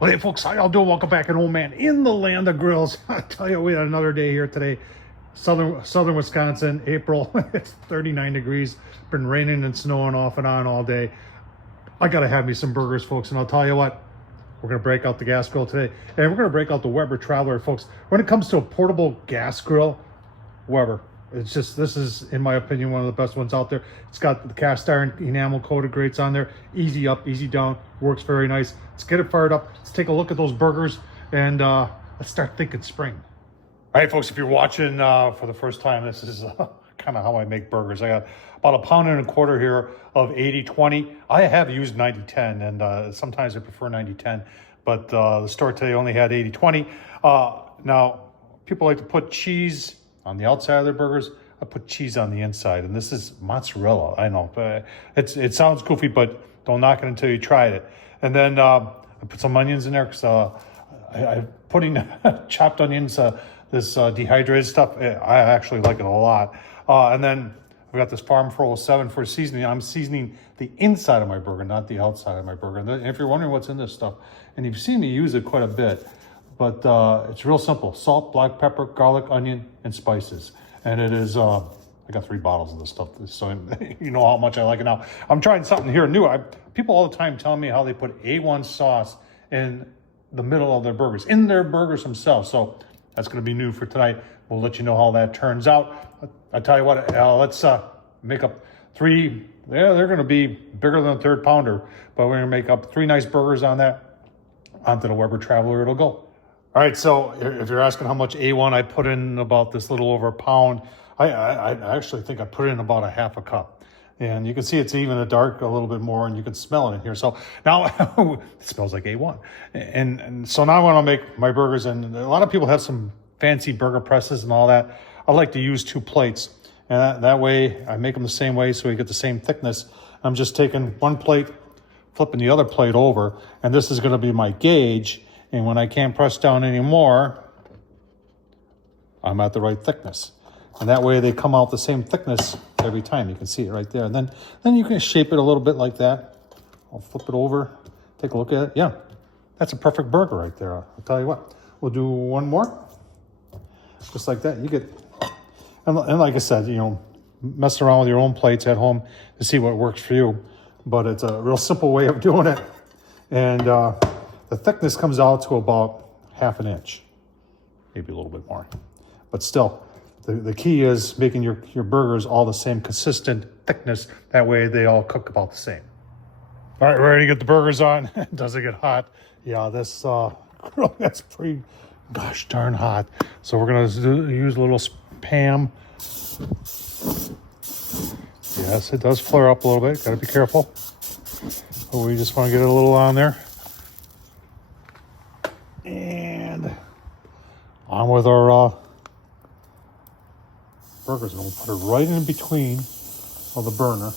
Well, hey, folks, how y'all doing? Welcome back, an old man in the land of grills. I tell you, we had another day here today. Southern Wisconsin, April. It's 39 degrees. Been raining and snowing off and on all day. I gotta have me some burgers, folks, and I'll tell you what. We're gonna break out the gas grill today, and we're gonna break out the Weber Traveler, folks. When it comes to a portable gas grill, Weber. It's just, this is, in my opinion, one of the best ones out there. It's got the cast iron enamel coated grates on there. Easy up, easy down, works very nice. Let's get it fired up. Let's take a look at those burgers, and let's start thinking spring. All right, folks, if you're watching for the first time, this is kind of how I make burgers. I got about 1.25 pounds here of 80-20. I have used 90-10, and sometimes I prefer 90-10, but the store today only had 80-20. Now, people like to put cheese on the outside of their burgers. I put cheese on the inside, and this is mozzarella. I know, but it sounds goofy, but don't knock it until you try it. And then I put some onions in there because I'm putting chopped onions, this dehydrated stuff. I actually like it a lot. And then I've got this Farm 407 for seasoning. I'm seasoning the inside of my burger, not the outside of my burger. And if you're wondering what's in this stuff, and you've seen me use it quite a bit, but it's real simple: salt, black pepper, garlic, onion, and spices. And it is, I got 3 bottles of this stuff, so you know how much I like it now. I'm trying something here new. People all the time telling me how they put A1 sauce in the middle of their burgers, in their burgers themselves. So that's gonna be new for tonight. We'll let you know how that turns out. I tell you what, let's make up 3, they're gonna be bigger than a 1/3 pounder, but we're gonna make up 3 nice burgers on that. Onto the Weber Traveler it'll go. All right, so if you're asking how much A1 I put in about this little over 1 pound, I actually think I put in about 1/2 cup. And you can see it's even dark a little bit more, and you can smell it in here. So now it smells like A1. And so now I want to make my burgers, and a lot of people have some fancy burger presses and all that. I like to use 2 plates. And that way I make them the same way so we get the same thickness. I'm just taking 1 plate, flipping the other plate over, and this is going to be my gauge. And when I can't press down anymore, I'm at the right thickness. And that way they come out the same thickness every time. You can see it right there. And then you can shape it a little bit like that. I'll flip it over, take a look at it. Yeah, that's a perfect burger right there. I'll tell you what, we'll do 1 more. Just like that, you get, and like I said, you know, mess around with your own plates at home to see what works for you. But it's a real simple way of doing it. And the thickness comes out to about 1/2 inch, maybe a little bit more. But still, the key is making your burgers all the same consistent thickness. That way they all cook about the same. All right, we're ready to get the burgers on. Does it get hot? Yeah, this grill gets pretty gosh darn hot. So we're gonna use a little Spam. Yes, it does flare up a little bit. Gotta be careful. But we just want to get it a little on there. And on with our burgers, and we'll put it right in between of the burner.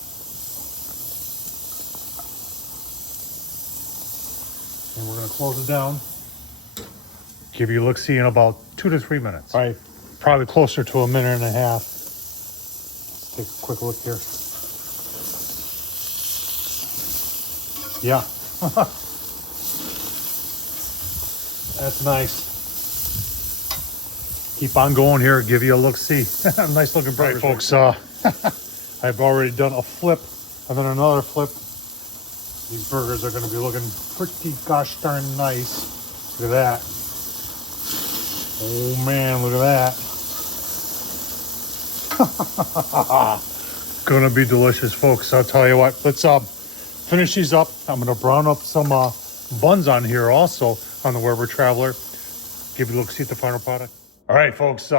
And we're going to close it down. Give you a look-see in about 2 to 3 minutes. All right, probably closer to 1.5 minutes. Let's take a quick look here. Yeah. That's nice. Keep on going here, give you a look-see. Nice looking burger. Right, folks, I've already done a flip and then another flip. These burgers are going to be looking pretty gosh darn nice. Look at that. Oh man, look at that. Gonna be delicious, folks. I'll tell you what, let's finish these up. I'm gonna brown up some buns on here also on the Weber Traveler. Give you a look, see at the final product. All right, folks,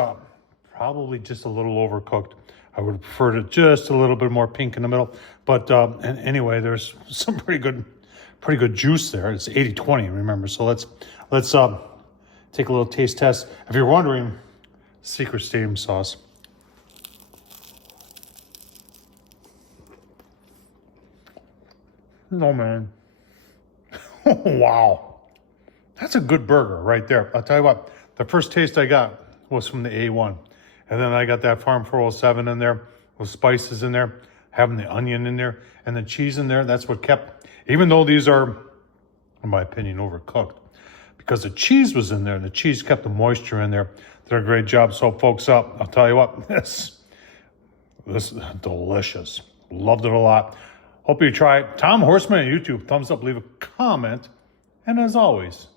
probably just a little overcooked. I would prefer to just a little bit more pink in the middle. But and anyway, there's some pretty good juice there. It's 80-20, remember. So let's take a little taste test. If you're wondering, Secret Stadium sauce. No, man. Wow. That's a good burger right there. I'll tell you what, the first taste I got was from the A1. And then I got that Farm 407 in there with spices in there, having the onion in there and the cheese in there. That's what kept, even though these are in my opinion, overcooked because the cheese was in there and the cheese kept the moisture in there. Did a great job. So folks, I'll tell you what, this is delicious. Loved it a lot. Hope you try it. Tom Horseman on YouTube. Thumbs up, leave a comment. And as always,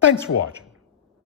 thanks for watching.